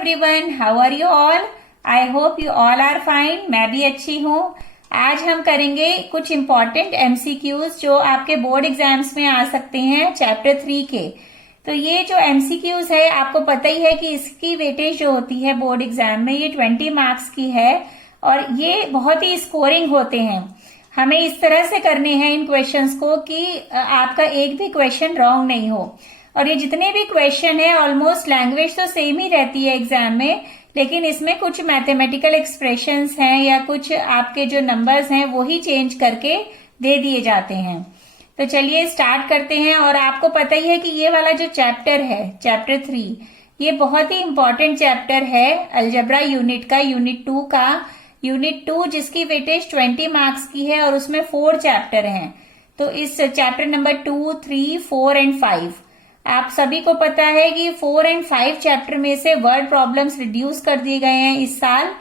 everyone, how are you all? I hope you all are fine. मैं भी अच्छी हूँ। आज हम करेंगे कुछ इम्पोर्टेंट MCQs जो आपके बोर्ड एग्जाम्स में आ सकते हैं चैप्टर 3 के। तो ये जो MCQs है आपको पता ही है कि इसकी वेटेज जो होती है बोर्ड एग्जाम में ये 20 मार्क्स की है और ये बहुत ही स्कोरिंग होते हैं। हमें इस तरह से करने हैं इन क्वेश्चंस को कि आपका एक भी क्वेश्चन रॉन्ग नहीं हो। और ये जितने भी क्वेश्चन है ऑलमोस्ट लैंग्वेज तो सेम ही रहती है एग्जाम में, लेकिन इसमें कुछ मैथमेटिकल एक्सप्रेशंस हैं या कुछ आपके जो नंबर्स हैं वो ही चेंज करके दे दिए जाते हैं। तो चलिए स्टार्ट करते हैं। और आपको पता ही है कि ये वाला जो चैप्टर है चैप्टर 3 ये बहुत ही इंपॉर्टेंट चैप्टर है अलजेब्रा यूनिट का, यूनिट 2 जिसकी वेटेज 20 मार्क्स की है और उसमें 4 चैप्टर हैं। तो इस चैप्टर नंबर 2, 3, 4 एंड 5 आप सभी को पता है कि 4 एंड 5 चैप्टर में से वर्ड प्रॉब्लम्स रिड्यूस कर दिए गए हैं इस साल।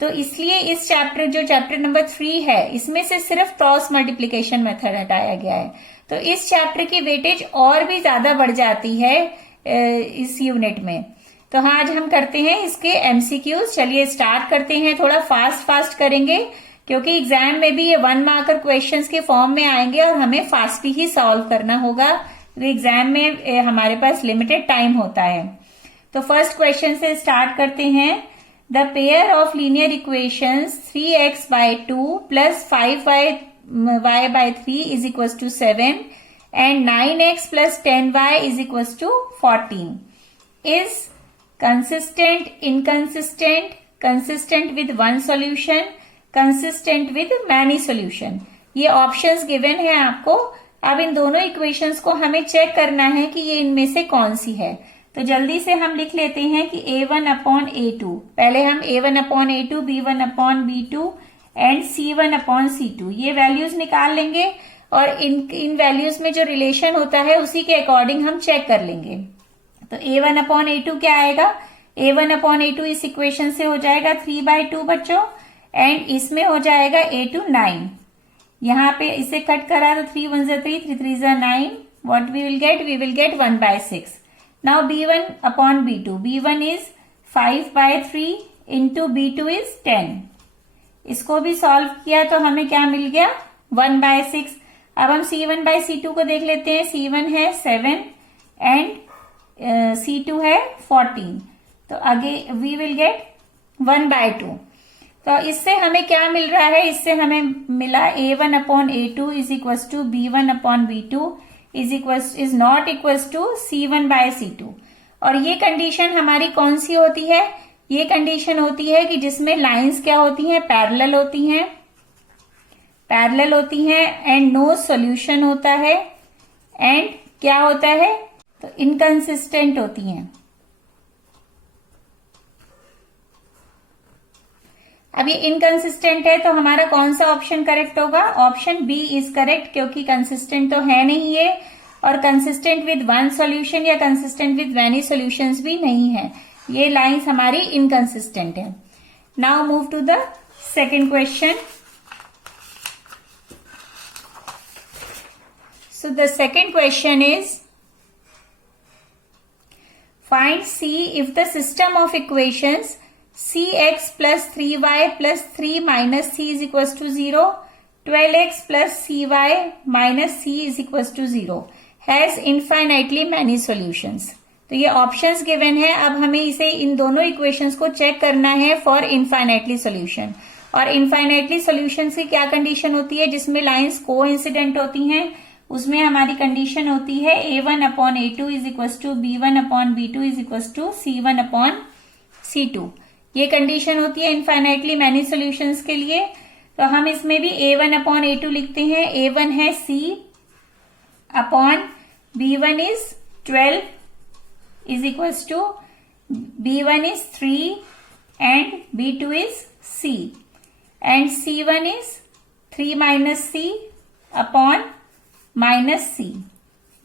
तो इसलिए इस चैप्टर जो चैप्टर नंबर 3 है इसमें से सिर्फ क्रॉस मल्टीप्लिकेशन मेथड हटाया गया है। तो इस चैप्टर की वेटेज और भी ज्यादा बढ़ जाती है इस यूनिट में। तो हाँ, आज हम करते हैं इसके MCQs। चलिए स्टार्ट करते हैं। थोड़ा फास्ट करेंगे क्योंकि एग्जाम में भी ये 1 मार्कर क्वेश्चंस के फॉर्म में आएंगे और हमें फास्टली ही सॉल्व करना होगा। तो एग्जाम में हमारे पास लिमिटेड टाइम होता है। तो फर्स्ट क्वेश्चन से स्टार्ट करते हैं। The pair of linear equations 3x/2 plus 5y/3 is equal to 7 and 9x plus 10y is equal to 14 is consistent, inconsistent, consistent with one solution, consistent with many solution। ये options given है आपको। अब इन दोनों equations को हमें check करना है कि ये इनमें से कौन सी है। तो जल्दी से हम लिख लेते हैं कि A1/A2, पहले हम A1/A2, B1/B2 एंड C1/C2 ये वैल्यूज निकाल लेंगे और इन वैल्यूज में जो रिलेशन होता है उसी के अकॉर्डिंग हम चेक कर लेंगे। तो A1/A2 क्या आएगा? A1/A2 इस इक्वेशन से हो जाएगा 3/2 बच्चों, एंड इसमें हो जाएगा A2 9। यहाँ पे इसे कट करा तो 3 1 3, 3 3 9। What we will get? We will get 1/6। Now B1/B2, B1 is 5/3 into B2 is 10। इसको भी सॉल्व किया तो हमें क्या मिल गया? 1/6। अब हम C1/C2 को देख लेते हैं। C1 है 7 एंड C2 है 14। तो आगे वी विल गेट 1/2। तो इससे हमें क्या मिल रहा है? इससे हमें मिला A1/A2 is equal to B1/B2 is not equal to C1/C2। और ये कंडीशन हमारी कौन सी होती है? ये कंडीशन होती है कि जिसमें लाइंस क्या होती हैं? पैरेलल होती हैं एंड नो सॉल्यूशन होता है एंड क्या होता है? तो इनकंसिस्टेंट होती हैं। अब ये इनकंसिस्टेंट है तो हमारा कौन सा ऑप्शन करेक्ट होगा? ऑप्शन बी इज करेक्ट, क्योंकि कंसिस्टेंट तो है नहीं ये, और कंसिस्टेंट विद वन सॉल्यूशन या कंसिस्टेंट विद मैनी सॉल्यूशंस भी नहीं है। ये लाइंस हमारी इनकंसिस्टेंट है। Now move to the second question. So the second question is find C if the system of equations cx plus 3y plus 3 minus c is equals to 0, 12x plus cy minus c is equals to 0 has infinitely many solutions। तो ये options given है। अब हमें इसे इन दोनों equations को check करना है फॉर इनफाइनाइटली सॉल्यूशन। और इनफाइनाइटली सॉल्यूशन की क्या कंडीशन होती है? जिसमें लाइंस को इंसिडेंट होती हैं उसमें हमारी कंडीशन होती है A1/A2 is equal to B1/B2 is equal to C1/C2। ये कंडीशन होती है इनफाइनाइटली मैनी सॉल्यूशंस के लिए। तो हम इसमें भी A1/A2 लिखते हैं। A1 है C/B1 is 12 is equal to B1 is 3 and B2 is C and C1 is 3 minus C upon minus C।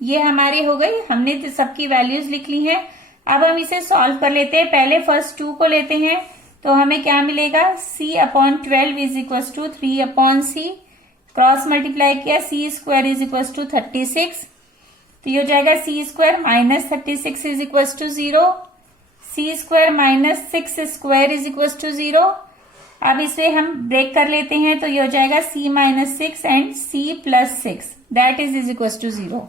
ये हमारी हो गई, हमने तो सबकी वैल्यूज लिख ली हैं। अब हम इसे सॉल्व कर लेते हैं। पहले फर्स्ट 2 को लेते हैं तो हमें क्या मिलेगा? C/12 is equal to 3/C। Cross multiply किया, C² इज इक्वल टू 36। तो ये हो जाएगा C² minus 36 is equal to 0 C square minus 6 square is equal to 0। अब इसे हम ब्रेक कर लेते हैं तो ये हो जाएगा c minus 6 and c plus 6 that is equal to 0।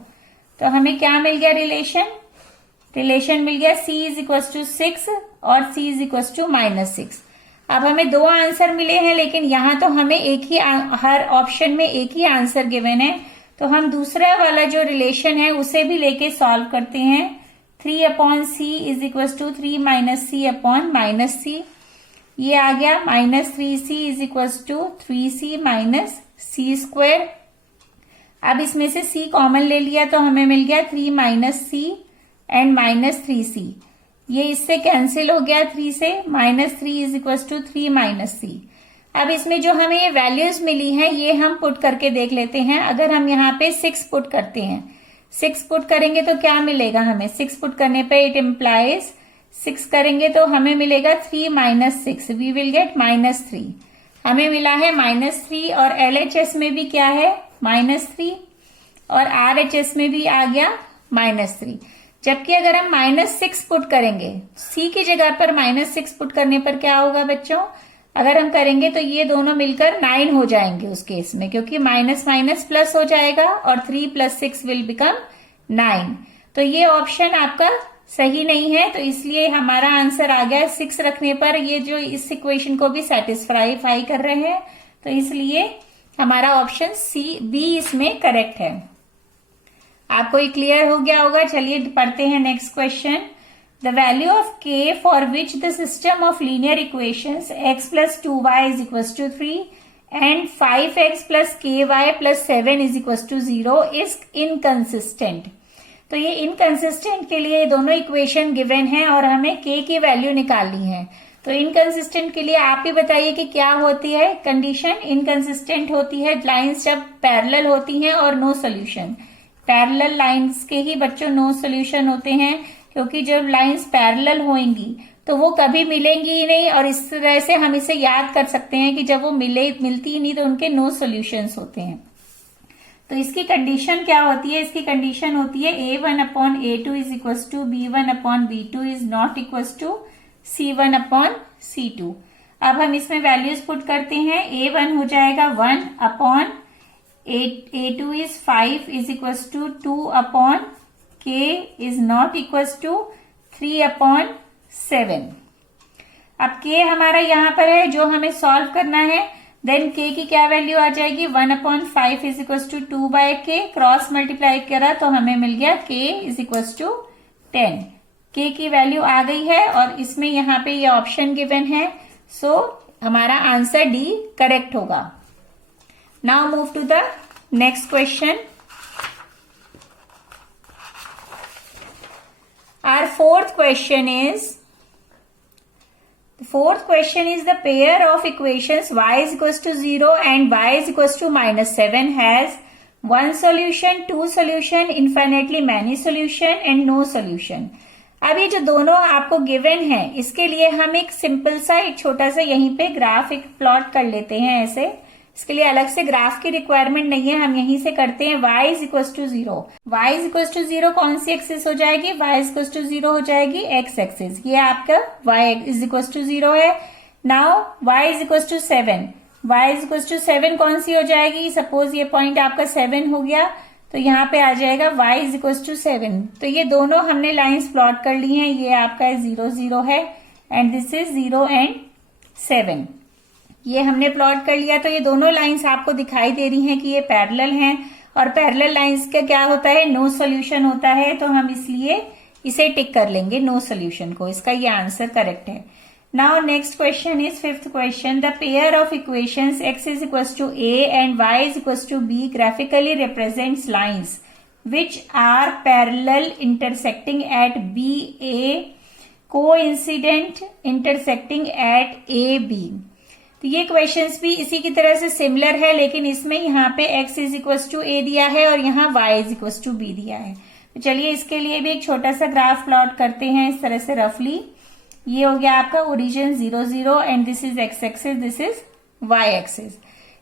तो हमें क्या मिल गया रिलेशन मिल गया c इज इक्वल टू 6 और c is equal to minus 6। अब हमें दो आंसर मिले हैं, लेकिन यहां तो हमें एक ही, हर ऑप्शन में एक ही आंसर गिवन है, तो हम दूसरा वाला जो रिलेशन है उसे भी लेके सॉल्व करते हैं। 3 upon C is equal to 3 minus C upon minus C, ये आ गया minus 3c is equal to 3c minus C square. अब इसमें से c कॉमन ले लिया तो हमें मिल गया 3 minus C and minus 3c, ये इससे कैंसिल हो गया 3 से, minus 3 is equal to 3 minus C. अब इसमें जो हमें ये वैल्यूज मिली हैं ये हम पुट करके देख लेते हैं। अगर हम यहाँ पे 6 पुट करते हैं, 6 पुट करेंगे तो क्या मिलेगा हमें, 6 पुट करने पे इट इम्प्लाइज 6 करेंगे तो हमें मिलेगा 3 minus 6, we will get minus 3। हमें मिला है माइनस 3 और LHS में भी क्या है माइनस 3 और RHS में भी आ गया माइनस 3। जबकि अगर हम माइनस 6 पुट करेंगे, C की जगह पर माइनस 6 पुट करने पर क्या होगा बच्चों, अगर हम करेंगे तो ये दोनों मिलकर 9 हो जाएंगे उस केस में, क्योंकि माइनस माइनस प्लस हो जाएगा और 3 प्लस 6 विल बिकम 9। तो ये ऑप्शन आपका सही नहीं है, तो इसलिए हमारा आंसर आ गया 6 रखने पर ये जो इस इक्वेशन को भी सेटिस्फाई कर रहे हैं, तो इसलिए हमारा ऑप्शन बी इसमें करेक्ट है। आपको ये क्लियर हो गया होगा। चलिए पढ़ते हैं next question. The value of k for which the system of linear equations x plus 2y is equal to 3 and 5x plus ky plus 7 is equal to 0 is inconsistent. तो ये इनकंसिस्टेंट के लिए दोनों इक्वेशन गिवन है और हमें k की value निकालनी है। तो इनकंसिस्टेंट के लिए आप ही बताइए कि क्या होती है कंडीशन। इनकंसिस्टेंट होती है लाइंस जब पैरेलल होती हैं और नो सोल्यूशन। पैरेलल लाइंस के ही बच्चों नो सोल्यूशन होते हैं, क्योंकि जब लाइंस पैरेलल होंगी तो वो कभी मिलेंगी ही नहीं, और इस तरह से हम इसे याद कर सकते हैं कि जब वो मिलती ही नहीं तो उनके नो सोल्यूशंस होते हैं। तो इसकी कंडीशन क्या होती है, इसकी कंडीशन होती है a1 upon a2 is equal to b1 upon b2 is not equal to c1 upon c2। अब हम इसमें वैल्यूज पुट करते हैं। a1 हो जाएगा 1 upon a2 is 5 is equal to 2 upon k is not equal to 3 upon 7। अब k हमारा यहां पर है जो हमें सॉल्व करना है। देन k की क्या वैल्यू आ जाएगी, 1 upon 5 is equal to 2 by k, cross multiply करा तो हमें मिल गया k is equal to 10। k की वैल्यू आ गई है और इसमें यहाँ पे ये ऑप्शन गिवन है, सो हमारा आंसर डी करेक्ट होगा। Now move to the next question. Our fourth question is the pair of equations y is equals to 0 and y is equals to minus 7 has one solution, two solution, infinitely many solution and no solution। अब ये जो दोनों आपको given है इसके लिए हम एक सिंपल सा एक छोटा सा यहीं पे ग्राफ एक प्लॉट कर लेते हैं ऐसे। इसके लिए अलग से ग्राफ की रिक्वायरमेंट नहीं है, हम यहीं से करते हैं। y is equal to 0, y is equal to 0 कौन सी एक्सिस हो जाएगी, y इज इक्वल टू 0 हो जाएगी x एक्सिस, ये आपका y इज इक्वल टू 0 है। Now y is equal to 7, y is equal to 7 कौन सी हो जाएगी, सपोज ये पॉइंट आपका 7 हो गया तो यहाँ पे आ जाएगा y इज इक्वल टू 7। तो ये दोनों हमने लाइंस प्लॉट कर ली हैं, ये आपका 0 0 है एंड दिस इज 0 एंड 7, ये हमने प्लॉट कर लिया। तो ये दोनों लाइंस आपको दिखाई दे रही हैं कि ये पैरेलल हैं, और पैरेलल लाइंस का क्या होता है, नो सोल्यूशन होता है, तो हम इसलिए इसे टिक कर लेंगे नो सोल्यूशन को। इसका ये आंसर करेक्ट है। Now next question is fifth question. The pair of equations x is equal to a and y is equal to b graphically represents lines which are parallel intersecting at b a coincident intersecting at a b। तो ये questions भी इसी की तरह से similar है, लेकिन इसमें यहाँ पे x is equal to a दिया है और यहाँ y is equal to b दिया है। तो चलिए इसके लिए भी एक छोटा सा ग्राफ प्लॉट करते हैं इस तरह से रफली। ये हो गया आपका origin 0 0 and this is x axis, this is y axis,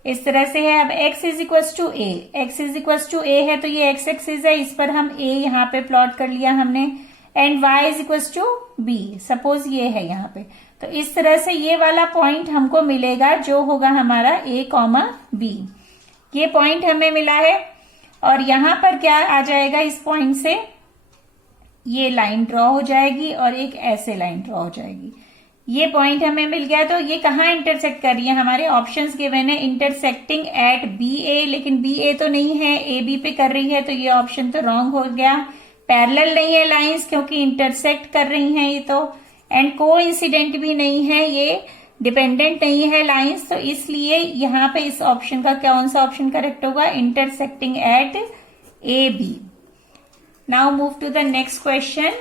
इस तरह से है। अब x is equal to a, x is equal to a है तो ये x एक्सिस है, इस पर हम a यहाँ पे प्लॉट कर लिया हमने, and y is equal to B, suppose ये है यहाँ पे, तो इस तरह से ये वाला पॉइंट हमको मिलेगा जो होगा हमारा ए कॉमा बी। ये पॉइंट हमें मिला है और यहां पर क्या आ जाएगा, इस पॉइंट से ये लाइन ड्रॉ हो जाएगी और एक ऐसे लाइन ड्रॉ हो जाएगी। ये पॉइंट हमें मिल गया। तो ये कहाँ इंटरसेक्ट कर रही है, हमारे ऑप्शंस गिवन है इंटरसेक्टिंग एट बी ए, लेकिन बी ए तो नहीं है, ए बी पे कर रही है, तो ये ऑप्शन तो रॉन्ग हो गया। पैरेलल नहीं है लाइंस क्योंकि इंटरसेक्ट कर रही हैं ये तो, एंड कोइंसिडेंट भी नहीं है, ये डिपेंडेंट नहीं है लाइंस, तो इसलिए यहाँ पे इस ऑप्शन का कौन सा ऑप्शन करेक्ट होगा, intersecting at A B. Now move to the next question.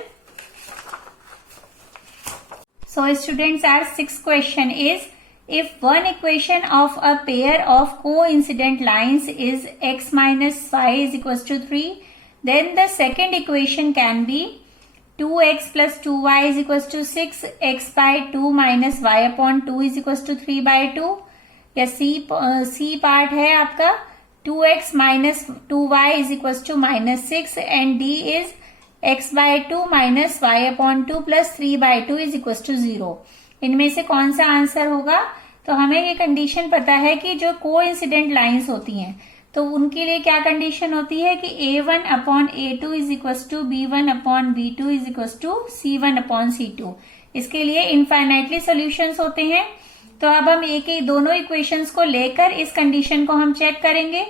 So students, our sixth question is, if one equation of a pair of coincident lines is x minus y is equals to 3, then the second equation can be 2x plus 2y is equals to 6, x by 2 minus y upon 2 is equals to 3 by 2, या C part है आपका 2x minus 2y is equals to minus 6 and D is x by 2 minus y upon 2 plus 3 by 2 is equals to 0। इनमें से कौन सा answer होगा, तो हमें ये कंडीशन पता है कि जो कोइंसिडेंट लाइंस होती हैं तो उनके लिए क्या कंडीशन होती है कि a1 upon a2 is equals to b1 upon b2 is equals to c1 upon c2। इसके लिए इनफाइनाइटली सॉल्यूशंस होते हैं। तो अब हम एक ही दोनों इक्वेशंस को लेकर इस कंडीशन को हम चेक करेंगे।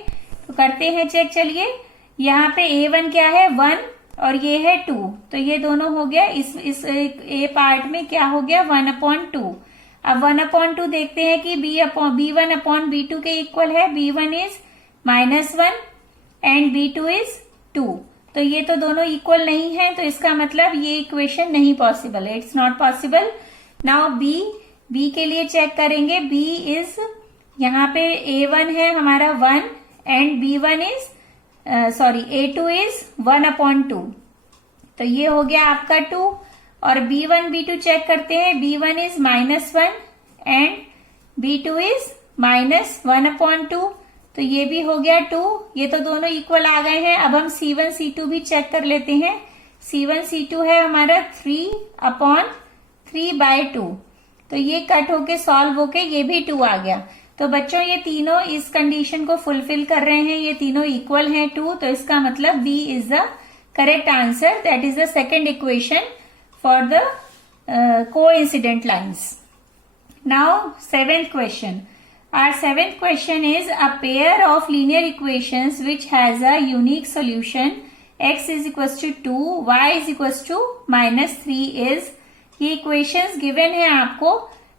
तो करते हैं चेक। चलिए, यहाँ पे a1 क्या है 1 और ये है 2, तो ये दोनों हो गया। इस ए पार्ट में क्या हो गया 1 अपॉन 2। अब 1 अपॉन 2 देखते हैं कि b1 अपॉन b2 के इक्वल है। b1 is -1 and b2 is 2, तो ये तो दोनों इक्वल नहीं है, तो इसका मतलब ये इक्वेशन नहीं पॉसिबल है, it's not possible. Now B के लिए चेक करेंगे। b इज यहाँ पे a1 है हमारा 1 and b1 is a2 is 1 upon 2, तो ये हो गया आपका 2। और b1 b2 चेक करते हैं। b1 is -1 and b2 is -1 upon 2, तो ये भी हो गया 2। ये तो दोनों इक्वल आ गए हैं। अब हम c1 c2 भी चेक कर लेते हैं। c1 c2 है हमारा 3 अपॉन 3 बाय 2, तो ये कट होके सॉल्व होके ये भी 2 आ गया। तो बच्चों ये तीनों इस कंडीशन को फुलफिल कर रहे हैं, ये तीनों इक्वल हैं 2, तो इसका मतलब B is the correct answer, that is the second equation for the coincident lines. Now seventh question. Our seventh question is, a pair of linear equations which has a unique solution x is equals to 2, y is equals to -3 is, ये equations given है आपको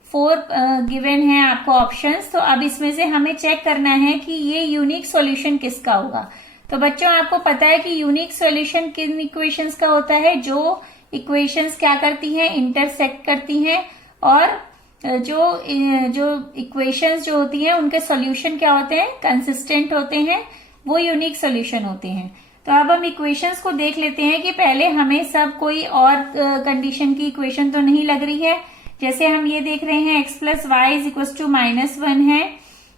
4 given है आपको options. तो अब इसमें से हमें चेक करना है कि ये यूनिक सॉल्यूशन किसका होगा। तो बच्चों आपको पता है कि यूनिक सॉल्यूशन किन इक्वेशंस का होता है, जो इक्वेशंस क्या करती हैं, इंटरसेक्ट करती हैं, और जो इक्वेशंस जो होती हैं उनके सॉल्यूशन क्या होते हैं, कंसिस्टेंट होते हैं, वो यूनिक सॉल्यूशन होते हैं। तो अब हम इक्वेशंस को देख लेते हैं कि पहले हमें सब कोई और कंडीशन की इक्वेशन तो नहीं लग रही है। जैसे हम ये देख रहे हैं x plus y is equal to -1 है,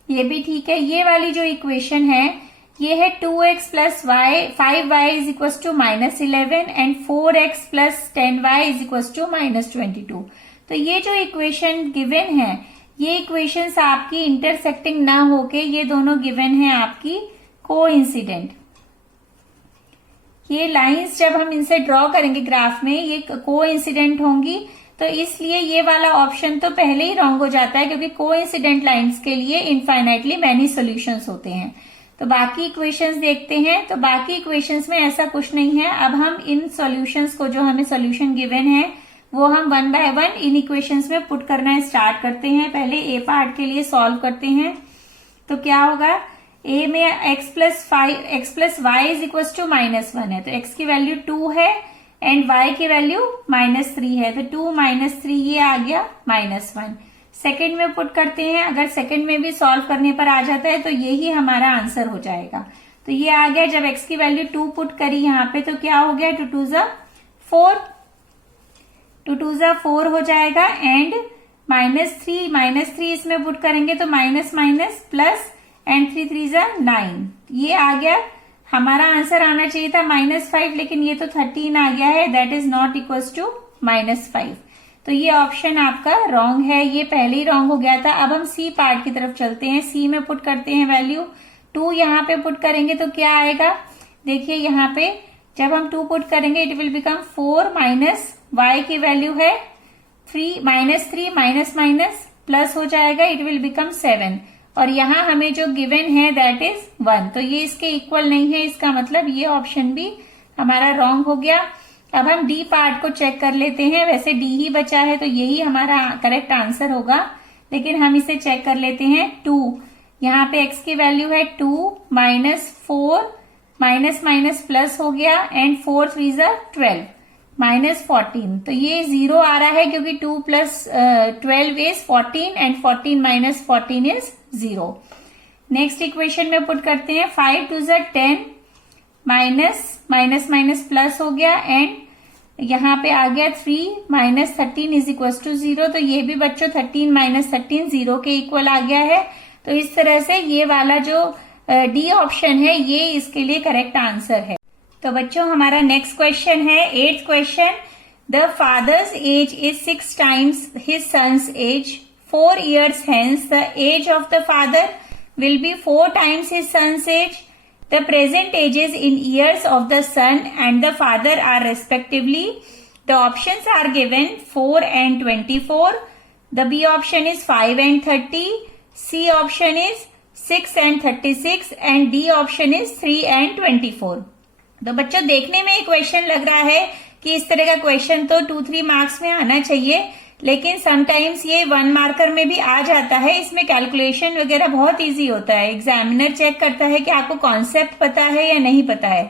ये भी ठीक है। ये वाली जो इक्वेशन है ये है 2x plus y 5y is equal to -11 and 4x plus 10y is equal to -22। तो ये जो इक्वेशन गिवन है, ये इक्वेशंस आपकी इंटरसेक्टिंग ना होके ये दोनों गिवन है आपकी कोइंसिडेंट। ये लाइंस जब हम इनसे ड्रॉ करेंगे ग्राफ में ये कोइंसिडेंट होंगी, तो इसलिए ये वाला ऑप्शन तो पहले ही रॉन्ग हो जाता है, क्योंकि कोइंसिडेंट लाइंस के लिए इनफाइनाइटली मैनी सॉल्यूशंस होते हैं। तो बाकी इक्वेशंस देखते हैं। तो बाकी इक्वेशंस में ऐसा कुछ नहीं है। अब हम इन सॉल्यूशंस को, जो हमें सॉल्यूशन गिवन है, वो हम 1 बाय 1 इन इक्वेशंस में पुट करना स्टार्ट करते हैं। पहले ए पार्ट के लिए सॉल्व करते हैं। तो क्या होगा, ए में x plus y is equal to -1 है, तो x की वैल्यू 2 है एंड y की वैल्यू -3 है, तो 2 -3 ये आ गया -1। सेकेंड में पुट करते हैं। अगर सेकेंड में भी सॉल्व करने पर आ जाता है तो यही हमारा आंसर हो जाएगा। तो ये आ गया। जब x की वैल्यू 2 पुट करी यहाँ पे तो क्या हो गया, 2 2 ज़ा 4, 2 2 ज़ा 4 हो जाएगा एंड -3 इसमें पुट करेंगे तो माइनस प्लस एंड 3 3 ज़ा 9, ये आ गया। हमारा आंसर आना चाहिए था -5, लेकिन ये तो 13 आ गया है, that is not equals to -5। तो ये ऑप्शन आपका रॉन्ग है, ये पहले ही रॉन्ग हो गया था। अब हम सी पार्ट की तरफ चलते हैं। सी में पुट करते हैं वैल्यू 2, यहाँ पे पुट करेंगे तो क्या आएगा, देखिए यहाँ पे जब हम 2 पुट करेंगे it will become 4 minus y की वैल्यू है 3 माइनस माइनस प्लस हो जाएगा, इट विल बिकम 7 और यहाँ हमें जो गिवन है दैट इज 1। तो ये इसके इक्वल नहीं है, इसका मतलब ये ऑप्शन भी हमारा रॉन्ग हो गया। अब हम डी पार्ट को चेक कर लेते हैं। वैसे डी ही बचा है तो यही हमारा करेक्ट आंसर होगा, लेकिन हम इसे चेक कर लेते हैं। 2 यहाँ पे x की वैल्यू है 2 माइनस 4 माइनस माइनस प्लस हो गया एंड 4 3 12 माइनस 14। तो ये 0 आ रहा है क्योंकि 2 plus 12 is 14 and 14 minus 14 is 0। Next equation में पुट करते हैं 5 2 10 माइनस माइनस माइनस प्लस हो गया एंड यहाँ पे आ गया 3 माइनस 13 इज इक्वल टू 0। तो ये भी बच्चों 13 माइनस 13 0 के इक्वल आ गया है। तो इस तरह से ये वाला जो डी ऑप्शन है ये इसके लिए करेक्ट आंसर है। तो बच्चों हमारा नेक्स्ट क्वेश्चन है 8th question. The father's age is 6 times his son's age. 4 years hence the age of the father will be 4 times his son's age. The present ages in years of the son and the father are respectively. The options are given 4 and 24. The B option is 5 and 30. C option is 6 and 36 and D option is 3 and 24. तो बच्चों देखने में एक question लग रहा है कि इस तरह का क्वेश्चन तो 2-3 मार्क्स में आना चाहिए, लेकिन समटाइम्स ये 1 मार्कर में भी आ जाता है। इसमें कैलकुलेशन वगैरह बहुत इजी होता है। एग्जामिनर चेक करता है कि आपको कॉन्सेप्ट पता है या नहीं पता है।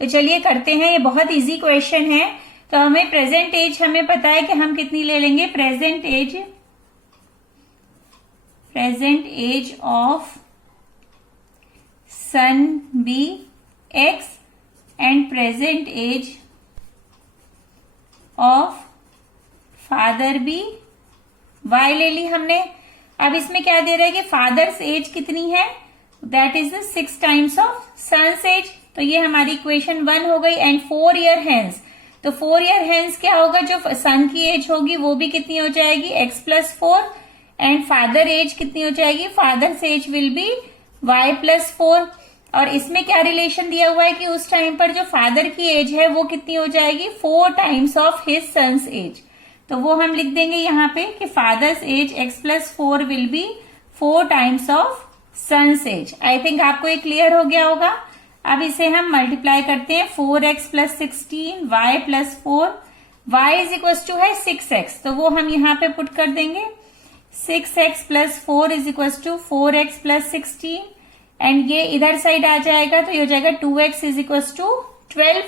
तो चलिए करते हैं, ये बहुत इजी क्वेश्चन है। तो हमें प्रेजेंट एज हमें पता है कि हम कितनी ले लेंगे। Present age of son be x and present age of father be y ले ली हमने। अब इसमें क्या दे रहा है कि फादर्स एज कितनी है, that is 6 times of son's age. तो ये हमारी इक्वेशन 1 हो गई एंड 4 year hence। तो 4 year hence क्या होगा, जो सन की एज होगी वो भी कितनी हो जाएगी x plus 4 and father age कितनी हो जाएगी, father's age will be y plus 4। और इसमें क्या रिलेशन दिया हुआ है कि उस टाइम पर जो फादर की एज है वो कितनी हो जाएगी 4 times of his son's age. तो वो हम लिख देंगे यहाँ पे कि father's age x plus 4 will be 4 times of son's age. I think आपको ये क्लियर हो गया होगा। अब इसे हम मल्टीप्लाई करते हैं 4x plus 16 y plus 4 y is equal to है 6x। तो वो हम यहाँ पे पुट कर देंगे 6x plus 4 is equal to 4x plus 16 and ये इधर साइड आ जाएगा तो ये हो जाएगा 2x is equal to 12,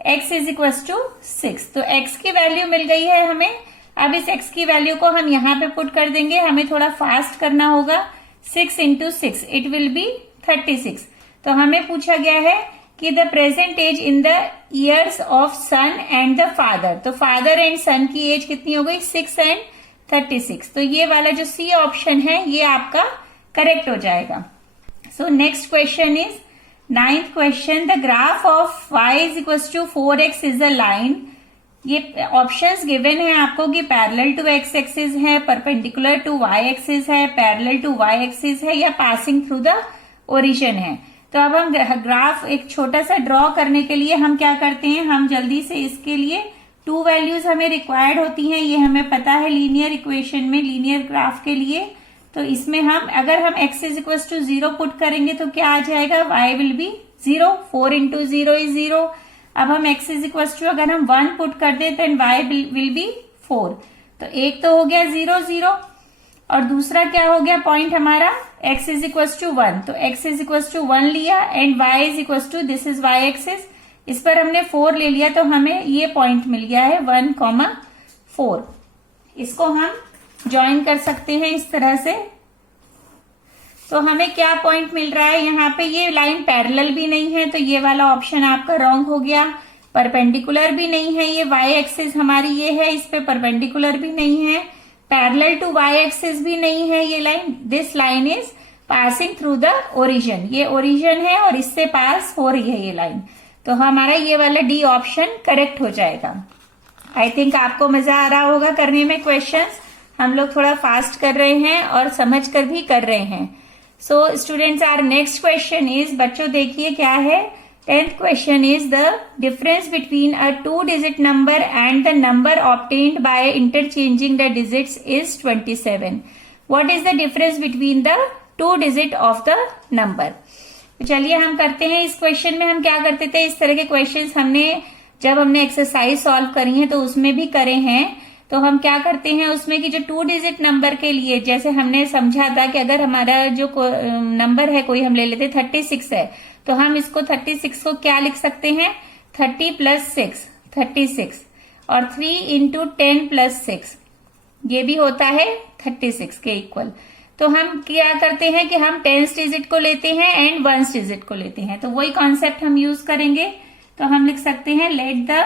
x is equal to 6। तो x की वैल्यू मिल गई है हमें। अब इस x की वैल्यू को हम यहाँ पे पुट कर देंगे। हमें थोड़ा फास्ट करना होगा। 6 इंटू 6 इट विल बी 36। तो हमें पूछा गया है कि the present age in the years of son and the father. तो फादर एंड सन की एज कितनी हो गई 6 एंड 36। तो ये वाला जो सी ऑप्शन है ये आपका करेक्ट हो जाएगा। So next question is 9th question. The graph of y is equal to 4x is a line. ये ऑप्शंस गिवन है आपको कि पैरेलल टू x एक्सिस है, परपेंडिकुलर टू y एक्सिस है, पैरेलल टू y एक्सिस है या passing through the origin है। तो अब हम ग्राफ एक छोटा सा ड्रॉ करने के लिए हम क्या करते हैं, हम जल्दी से इसके लिए 2 वैल्यूज हमें रिक्वायर्ड होती हैं। ये हमें पता है लीनियर इक्वेशन में, लीनियर ग्राफ के लिए। तो इसमें हम अगर हम x is equal to 0 put करेंगे तो क्या आ जाएगा, y will be 0। 4 into 0 is 0। अब हम x इज इक्वल टू अगर हम 1 पुट कर दे तो y विल बी 4। तो एक तो हो गया 0 0 और दूसरा क्या हो गया पॉइंट हमारा x इज इक्वल टू 1। तो x इज इक्वल टू 1 लिया and y is equal to this is y axis. इस पर हमने 4 ले लिया तो हमें ये पॉइंट मिल गया है 1,4। इसको हम ज्वाइन कर सकते हैं इस तरह से। तो हमें क्या पॉइंट मिल रहा है यहाँ पे, ये लाइन पैरेलल भी नहीं है तो ये वाला ऑप्शन आपका रॉन्ग हो गया। परपेंडिकुलर भी नहीं है, ये y एक्सिस हमारी ये है, इस पे परपेंडिकुलर भी नहीं है। पैरेलल टू y एक्सिस भी नहीं है ये line. This line is passing through the origin. ये ओरिजिन है और इससे पास हो रही है ये लाइन। तो हमारा ये वाला डी ऑप्शन करेक्ट हो जाएगा। आई थिंक आपको मजा आ रहा होगा करने में क्वेश्चंस। हम लोग थोड़ा फास्ट कर रहे हैं और समझ कर भी कर रहे हैं। So students, our next question is, बच्चों देखिए क्या है। 10th question is the difference between a 2-digit number and the number obtained by interchanging the digits is 27। What is the difference between the 2 digit of the number. तो चलिए हम करते हैं। इस क्वेश्चन में हम क्या करते थे, इस तरह के क्वेश्चंस जब हमने एक्सरसाइज सॉल्व करी है तो उसमें भी करे हैं। तो हम क्या करते हैं उसमें कि जो 2 digit नंबर के लिए, जैसे हमने समझा था कि अगर हमारा जो नंबर है कोई, हम ले लेते 36 है, तो हम इसको 36 को क्या लिख सकते हैं, 30 + 6 36, और 3 × 10 + 6 ये भी होता है 36 के इक्वल। तो हम क्या करते हैं कि हम 10th digit को लेते हैं एंड 1st digit को लेते हैं। तो वही कॉन्सेप्ट हम यूज करेंगे। तो हम लिख सकते हैं let the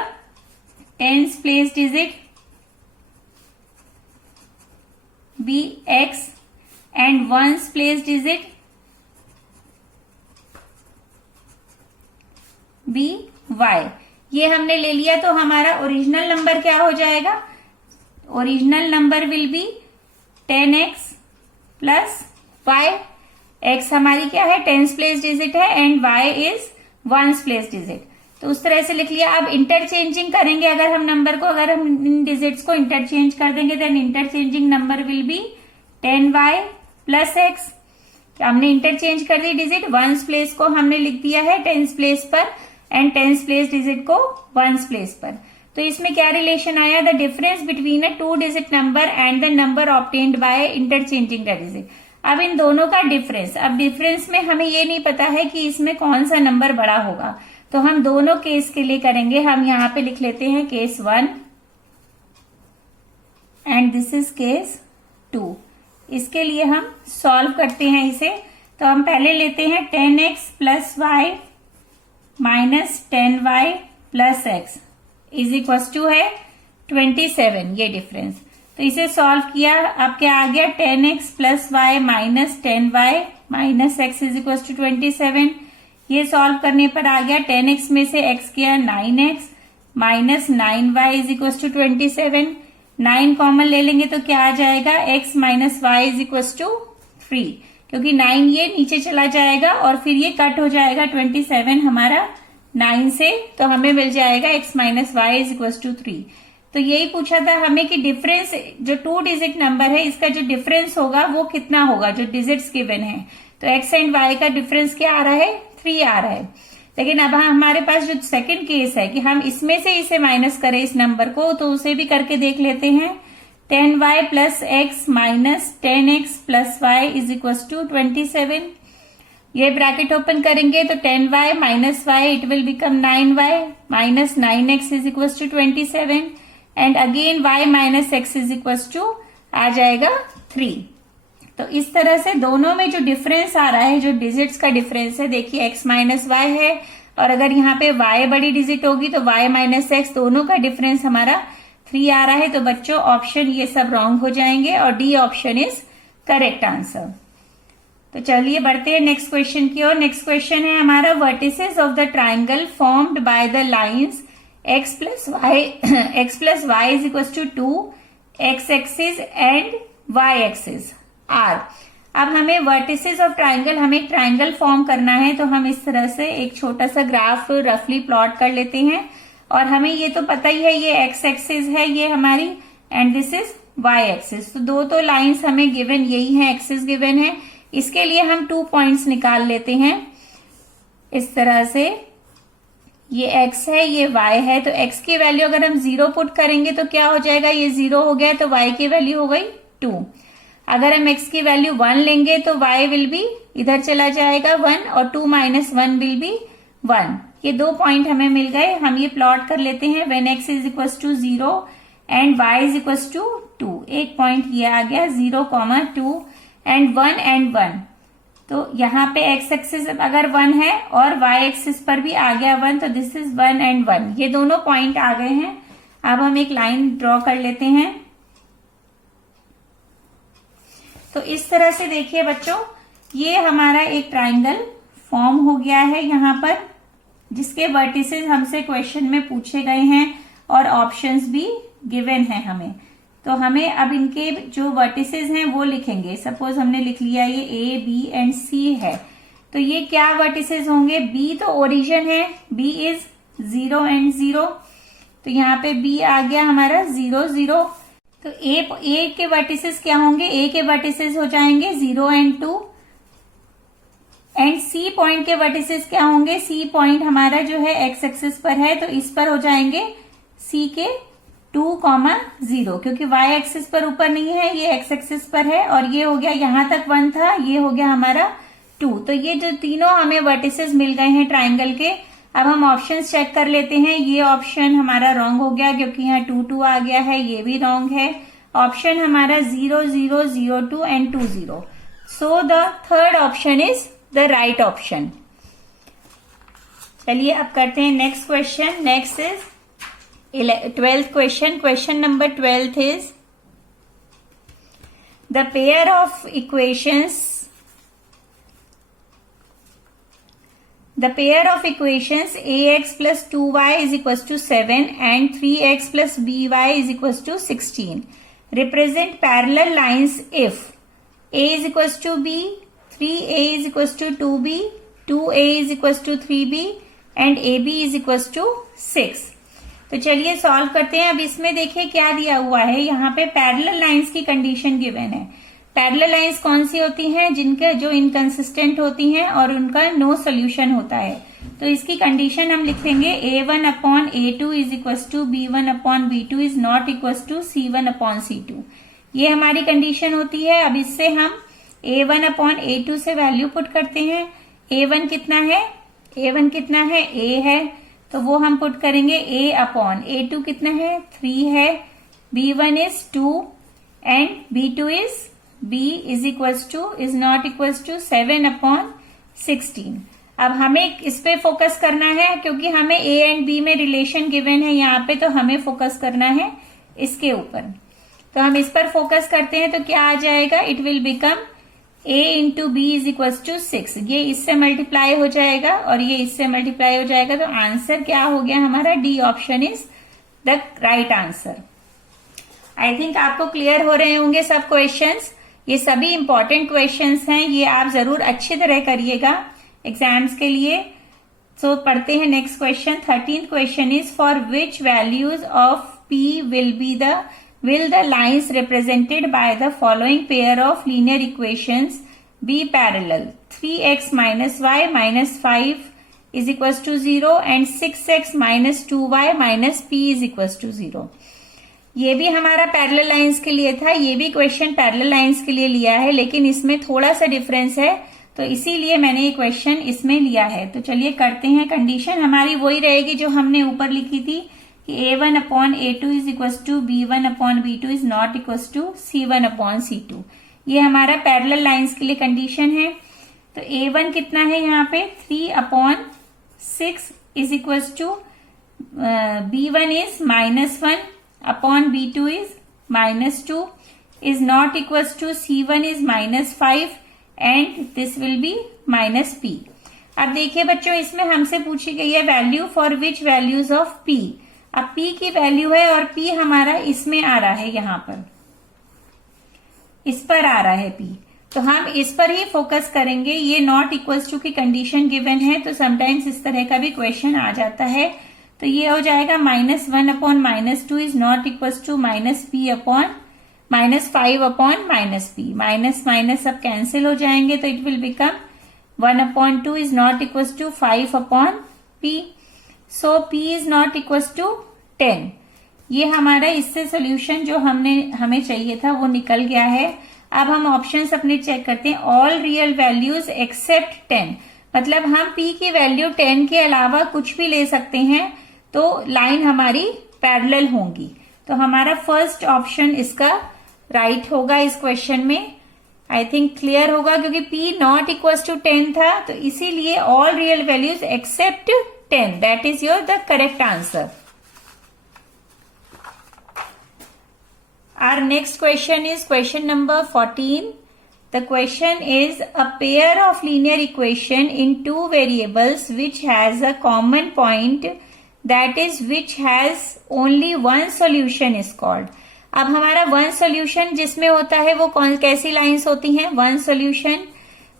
10th place digit be x and 1st place digit be y। ये हमने ले लिया तो हमारा ओरिजिनल नंबर क्या हो जाएगा, original number will B 10x + y। x हमारी क्या है, 10th place digit है, and y is 1st place digit। तो उस तरह से लिख लिया। अब इंटरचेंजिंग करेंगे अगर हम नंबर को, अगर हम इन डिजिट्स को इंटरचेंज कर देंगे, then interchanging number will be 10y + x। हमने इंटरचेंज कर दी डिजिट, 1st place को हमने लिख दिया है 10th place पर, एंड 10th place डिजिट को 1st place पर। तो इसमें क्या रिलेशन आया, the difference between a 2 digit number and the number obtained by interchanging the digit. अब इन दोनों का डिफरेंस, अब डिफरेंस में हमें ये नहीं पता है कि इसमें कौन सा नंबर बड़ा होगा, तो हम दोनों केस के लिए करेंगे। हम यहां पे लिख लेते हैं case 1 and this is case 2। इसके लिए हम सॉल्व करते हैं इसे। तो हम पहले लेते हैं 10x + y - 10y + x is equal to है 27, ये डिफरेंस। तो इसे सॉल्व किया, अब क्या आ गया, 10x + y - 10y - x is equal to 27। ये सॉल्व करने पर आ गया 10x में से x गया 9x - 9y is equal to 27। 9 common ले लेंगे तो क्या आ जाएगा, x - y is equal to 3, क्योंकि 9 ये नीचे चला जाएगा और फिर ये कट हो जाएगा 27 हमारा 9 से, तो हमें मिल जाएगा x - y is equal to 3। तो यही पूछा था हमें कि डिफरेंस जो 2 digit नंबर है इसका जो डिफरेंस होगा वो कितना होगा, जो डिजिट्स गिवन है। तो x एंड y का डिफरेंस क्या आ रहा है, 3 आ रहा है। लेकिन अब हमारे पास जो सेकंड केस है कि हम इसमें से इसे माइनस करें इस नंबर को, तो उसे भी करके देख लेते हैं। 10y + x - 10x + y is equal to 27। ये ब्रैकेट ओपन करेंगे तो 10y - y it will become 9y - 9x is equal to 27, and again y - x is equal to आ जाएगा 3। तो इस तरह से दोनों में जो डिफरेंस आ रहा है, जो डिजिट्स का डिफरेंस है, देखिए x - y है, और अगर यहाँ पे y बड़ी डिजिट होगी तो y - x, दोनों का डिफरेंस हमारा 3 आ रहा है। तो बच्चों ऑप्शन ये सब रॉन्ग हो जाएंगे और D option is correct answer. तो चलिए बढ़ते हैं नेक्स्ट क्वेश्चन की ओर। नेक्स्ट क्वेश्चन है हमारा, vertices of the triangle formed by the lines x + y is equal to 2, x axis and y axis R। अब हमें वर्टिसेस ऑफ ट्राइंगल, हमें एक ट्राइंगल फॉर्म करना है, तो हम इस तरह से एक छोटा सा ग्राफ रफली प्लॉट कर लेते हैं। और हमें ये तो पता ही है ये x एक्सिस है ये हमारी, and this is y axis. तो दो लाइंस हमें गिवन यही है, एक्सिस गिवन है। इसके लिए हम 2 पॉइंट्स निकाल लेते हैं इस तरह से। ये x है, ये y है, तो x की वैल्यू अगर हम 0 पुट करेंगे तो क्या हो जाएगा, ये 0 हो गया, तो y की वैल्यू हो गई 2। अगर हम x की वैल्यू 1 लेंगे तो y विल बी इधर चला जाएगा 1, और 2 - 1 विल बी 1। ये 2 पॉइंट हमें मिल गए। हम ये प्लॉट कर लेते हैं। When x is equal to 0 and y is equal to 2, एक पॉइंट ये आ गया 0, 2 एंड 1 एंड 1। तो यहाँ पे x एक्सिस अगर 1 है और y एक्सिस पर भी आ गया 1, तो दिस इज 1 एंड 1, ये दोनों पॉइंट आ गए हैं। अब हम एक लाइन ड्रॉ कर लेते हैं। तो इस तरह से देखिए बच्चों, ये हमारा एक ट्राइंगल फॉर्म हो गया है यहाँ पर, जिसके वर्टिसेस हमसे क्वेश्चन में पूछे गए हैं। और ऑप्शंस भी गिवन है हमें। तो हमें अब इनके जो वर्टिसेस हैं वो लिखेंगे। सपोज हमने लिख लिया ये ए बी एंड सी है, तो ये क्या वर्टिसेस होंगे? बी तो ओरिजिन है, बी इज 0 एंड 0, तो यहाँ पे बी आ गया हमारा 0 0। तो ए के वर्टिसेस क्या होंगे? ए के वर्टिसेस हो जाएंगे 0 एंड 2, एंड सी पॉइंट के वर्टिसेस क्या होंगे? सी पॉइंट हमारा जो है एक्स एक्सिस पर है, तो इस पर हो जाएंगे सी के 2,0, क्योंकि वाई एक्सिस पर ऊपर नहीं है, ये एक्स एक्सिस पर है, और ये हो गया यहां तक 1 था, ये हो गया हमारा 2। तो ये जो तीनों हमें वर्टिसेस मिल गए हैं ट्राइंगल के। अब हम ऑप्शंस चेक कर लेते हैं। ये ऑप्शन हमारा रॉन्ग हो गया क्योंकि यहाँ 2 2 आ गया है, ये भी रॉन्ग है। ऑप्शन हमारा 0 0 0 2 and 2 0। So the third option is the right option. चलिए अब करते हैं next question. Next is 12th question. Question number 12 is the pair of equations ax plus 2y is equals to 7 and 3x plus by is equals to 16 represent parallel lines if a is equals to b, 3a is equals to 2b, 2a is equals to 3b and ab is equals to 6। तो चलिए solve करते हैं। अब इसमें देखिए क्या दिया हुआ है, यहाँ पे पैरेलल लाइंस की कंडीशन गिवन है। पैरेलल लाइंस कौन सी होती हैं? जिनके जो इनकंसिस्टेंट होती हैं और उनका नो सोल्यूशन होता है। तो इसकी कंडीशन हम लिखेंगे a1 upon a2 is equal to b1 upon b2 is not equal to c1 upon c2। ये हमारी कंडीशन होती है। अब इससे हम a1 अपॉन a2 से वैल्यू पुट करते हैं। a1 कितना है? a1 कितना है? a है, तो वो हम पुट करेंगे a अपॉन a2 कितना है? 3 है, b1 is 2 and b2 is b is equals to is not equals to 7 upon 16। अब हमें इस पे फोकस करना है क्योंकि हमें a एंड b में रिलेशन गिवन है यहाँ पे, तो हमें फोकस करना है इसके ऊपर। तो हम इस पर फोकस करते हैं तो क्या आ जाएगा? It will become a into b is equal to 6। ये इससे मल्टीप्लाई हो जाएगा और ये इससे मल्टीप्लाई हो जाएगा, तो आंसर क्या हो गया हमारा? D option is the right answer. I think आपको क्लियर हो रहे होंगे सब क्वेश्चंस। ये सभी इंपॉर्टेंट क्वेश्चंस हैं, ये आप जरूर अच्छी तरह करिएगा एग्जाम्स के लिए। सो पढ़ते हैं next question. 13th question is for which values of p will the lines represented by the following pair of linear equations be parallel? 3x minus y minus 5 is equals to 0 and 6x minus 2y minus p is equals to 0। ये भी हमारा parallel lines के लिए था, ये भी question parallel lines के लिए लिया है, लेकिन इसमें थोड़ा सा डिफरेंस है, तो इसीलिए मैंने ये क्वेश्चन इसमें लिया है। तो चलिए करते हैं। कंडीशन हमारी वही रहेगी जो हमने ऊपर लिखी थी कि a1 upon a2 is equal to b1 upon b2 is not equal to c1 upon c2। ये हमारा पैरेलल लाइंस के लिए कंडीशन है। तो a1 कितना है यहाँ पे? 3 upon 6 is equal to b1 is -1 upon b2 is -2 is not equal to c1 is -5 and this will be -p। अब देखिए बच्चों, इसमें हमसे पूछी गई है value for which values of p। अब p की वैल्यू है और p हमारा इसमें आ रहा है, यहाँ पर इस पर आ रहा है p, तो हम इस पर ही फोकस करेंगे। ये नॉट इक्वल्स टू की कंडीशन गिवन है, तो समटाइम्स इस तरह का भी क्वेश्चन आ जाता है। तो ये हो जाएगा -1 upon -2 is not equals to -p upon -5 upon -p। Minus minus अब कैंसिल हो जाएंगे, तो it will become 1 upon 2 is not equals to 5 upon p। So p is not equals to 10। ये हमारा इससे सोल्यूशन जो हमें चाहिए था वो निकल गया है। अब हम ऑप्शंस अपने चेक करते हैं। ऑल रियल वैल्यूज एक्सेप्ट 10, मतलब हम p की वैल्यू 10 के अलावा कुछ भी ले सकते हैं, तो लाइन हमारी पैरेलल होंगी। तो हमारा फर्स्ट ऑप्शन इसका राइट होगा इस क्वेश्चन में। आई थिंक क्लियर होगा क्योंकि p नॉट इक्वल्स टू 10 था, तो इसीलिए all real values except 10, that is your the correct answer. Our next question is question number 14. The question is a pair of linear equation in two variables which has a common point that is which has only one solution is called. अब हमारा one solution जिसमें होता है वो कैसी lines होती हैं?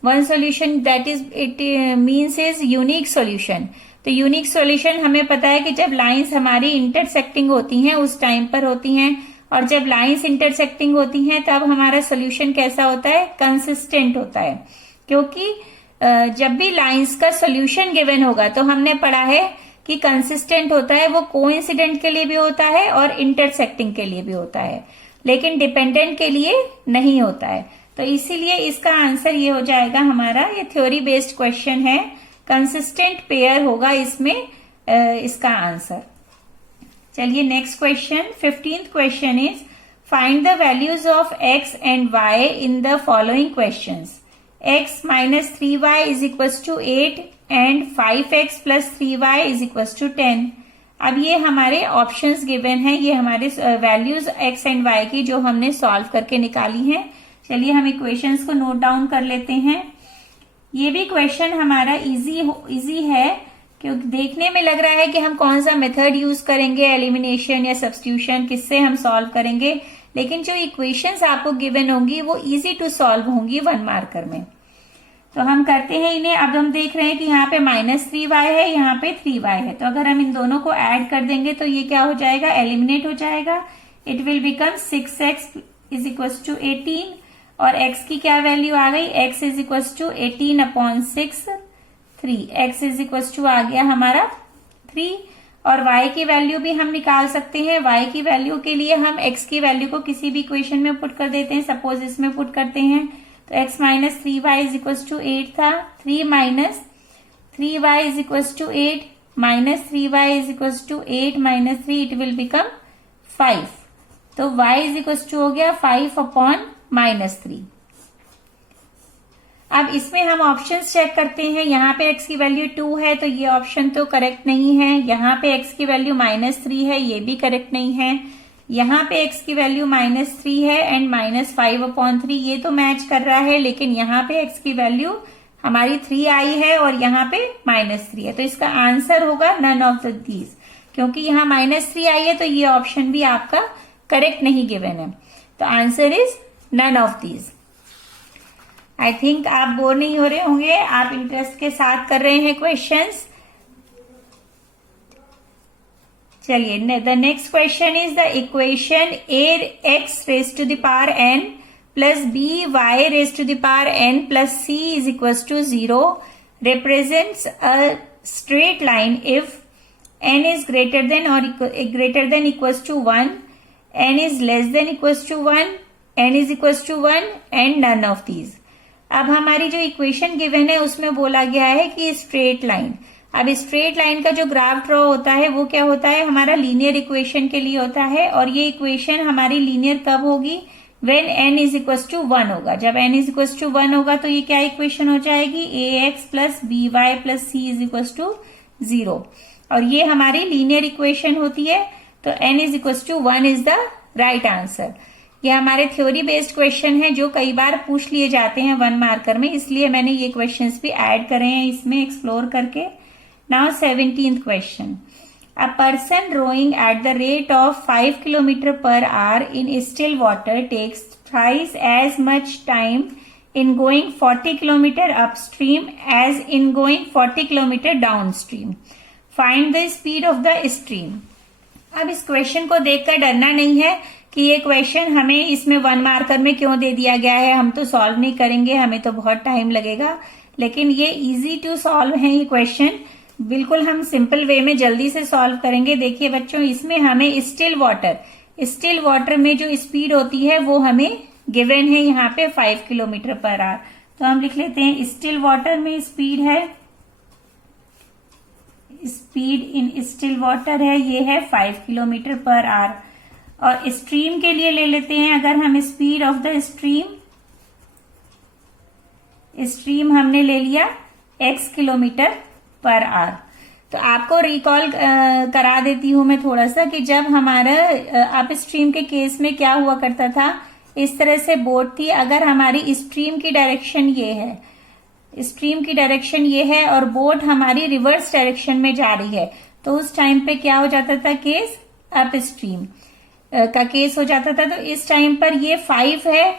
One solution that is it means is unique solution. तो यूनिक सॉल्यूशन हमें पता है कि जब लाइंस हमारी इंटरसेक्टिंग होती हैं उस टाइम पर होती हैं, और जब लाइंस इंटरसेक्टिंग होती हैं तब हमारा सॉल्यूशन कैसा होता है? कंसिस्टेंट होता है। क्योंकि जब भी लाइंस का सॉल्यूशन गिवन होगा तो हमने पढ़ा है कि कंसिस्टेंट होता है, वो कोइंसिडेंट के लिए भी होता है और इंटरसेक्टिंग के लिए भी होता है, लेकिन डिपेंडेंट के लिए नहीं होता है। तो इसीलिए इसका आंसर ये हो जाएगा हमारा, ये थ्योरी बेस्ड क्वेश्चन है, कंसिस्टेंट पेयर होगा इसमें इसका आंसर। चलिए next question, 15th question is find the values of x and y in the following questions. x minus 3y is equal to 8 and 5x plus 3y is equal to 10। अब ये हमारे options given हैं, ये हमारे values x and y की जो हमने solve करके निकाली हैं। चलिए हम इक्वेशंस को नोट डाउन कर लेते हैं। ये भी क्वेश्चन हमारा इजी है, क्योंकि देखने में लग रहा है कि हम कौन सा मेथड यूज करेंगे, एलिमिनेशन या सब्स्टिट्यूशन, किससे हम सॉल्व करेंगे, लेकिन जो इक्वेशंस आपको गिवन होंगी वो इजी टू सॉल्व होंगी 1 मार्कर में। तो हम करते हैं इन्हें। अब हम देख रहे हैं कि यहाँ पे -3y है, यहाँ पे 3y है, तो अगर हम इन दोनों को ऐड कर देंगे तो ये क्या हो जाएगा? एलिमिनेट हो जाएगा। It will become 6x is equal to 18, और x की क्या वैल्यू आ गई? x is equal to 18/6, 3। x is equal to आ गया हमारा 3, और y की वैल्यू भी हम निकाल सकते हैं। y की वैल्यू के लिए हम x की वैल्यू को किसी भी इक्वेशन में पुट कर देते हैं, सपोज इसमें पुट करते हैं, तो x minus 3y is equal to 8 था, 3 minus 3y is equal to 8 minus 3y is equal to 8 minus 3, it will become 5। तो y इज इक्वल टू हो गया 5/-3। अब इसमें हम ऑप्शंस चेक करते हैं। यहाँ पे x की वैल्यू 2 है तो ये ऑप्शन तो करेक्ट नहीं है। यहाँ पे x की वैल्यू -3 है, ये भी करेक्ट नहीं है। यहाँ पे x की वैल्यू -3 है एंड -5/3, ये तो मैच कर रहा है, लेकिन यहाँ पे x की वैल्यू हमारी 3 आई है और यहाँ पे -3 है, तो इसका आंसर होगा नन ऑफ दीज। क्योंकि यहाँ -3 आई है तो ये ऑप्शन भी आपका करेक्ट नहीं गिवन है, तो answer is none of these. I think आप बोर नहीं हो रहे होंगे, आप इंटरेस्ट के साथ कर रहे हैं क्वेश्चंस। चलिए the next question is the equation ax raised to the power n plus by raised to the power n plus c is equals to 0 represents a straight line if n is greater than equals to 1, n is less than equals to 1, n is equals to 1 and none of these। अब हमारी जो equation given है उसमें बोला गया है कि straight line, अब स्ट्रेट लाइन का जो ग्राफ ड्रॉ होता है वो क्या होता है? हमारा लीनियर इक्वेशन के लिए होता है, और ये इक्वेशन हमारी लीनियर कब होगी? When n is equal to 1 होगा। जब n इज इक्वल टू 1 होगा तो ये क्या इक्वेशन हो जाएगी? ax plus by plus c is equal to 0, और ये हमारी लीनियर इक्वेशन होती है, तो n is equal to 1 is the right answer. ये हमारे थ्योरी बेस्ड क्वेश्चन है जो कई बार पूछ लिए जाते हैं 1 मार्कर में, इसलिए मैंने ये क्वेश्चंस भी ऐड करे हैं इसमें एक्सप्लोर करके। Now 17th question, a person rowing at the rate of 5 kilometre per hour in still water takes thrice as much time in going 40 kilometer upstream as in going 40 kilometer downstream. Find the speed of the stream. अब इस question को देखकर डरना नहीं है कि ये question हमें इसमें 1 मार्कर में क्यों दे दिया गया है, हम तो सॉल्व नहीं करेंगे, हमें तो बहुत टाइम लगेगा, लेकिन ये इजी टू सॉल्व है। ये क्वेश्चन बिल्कुल हम सिंपल वे में जल्दी से सॉल्व करेंगे। देखिए बच्चों, इसमें हमें स्टिल वाटर में जो स्पीड होती है वो हमें गिवन है यहाँ पे 5 किलोमीटर पर आवर, तो हम लिख लेते हैं स्टिल वाटर में स्पीड है, स्पीड इन स्टिल वाटर है ये है 5 किलोमीटर पर आवर। और स्ट्रीम के लिए ले लेते हैं, अगर हम स्पीड ऑफ द स्ट्रीम हमने ले लिया x किलोमीटर पर आवर। तो आपको रिकॉल करा देती हूं मैं थोड़ा सा कि जब हमारा अप स्ट्रीम के केस में क्या हुआ करता था, इस तरह से बोट थी, अगर हमारी स्ट्रीम की डायरेक्शन ये है और बोट हमारी रिवर्स डायरेक्शन में जा रही है, तो उस टाइम पे क्या हो जाता था केस, अप स्ट्रीम का केस हो जाता था। तो इस टाइम पर ये 5 है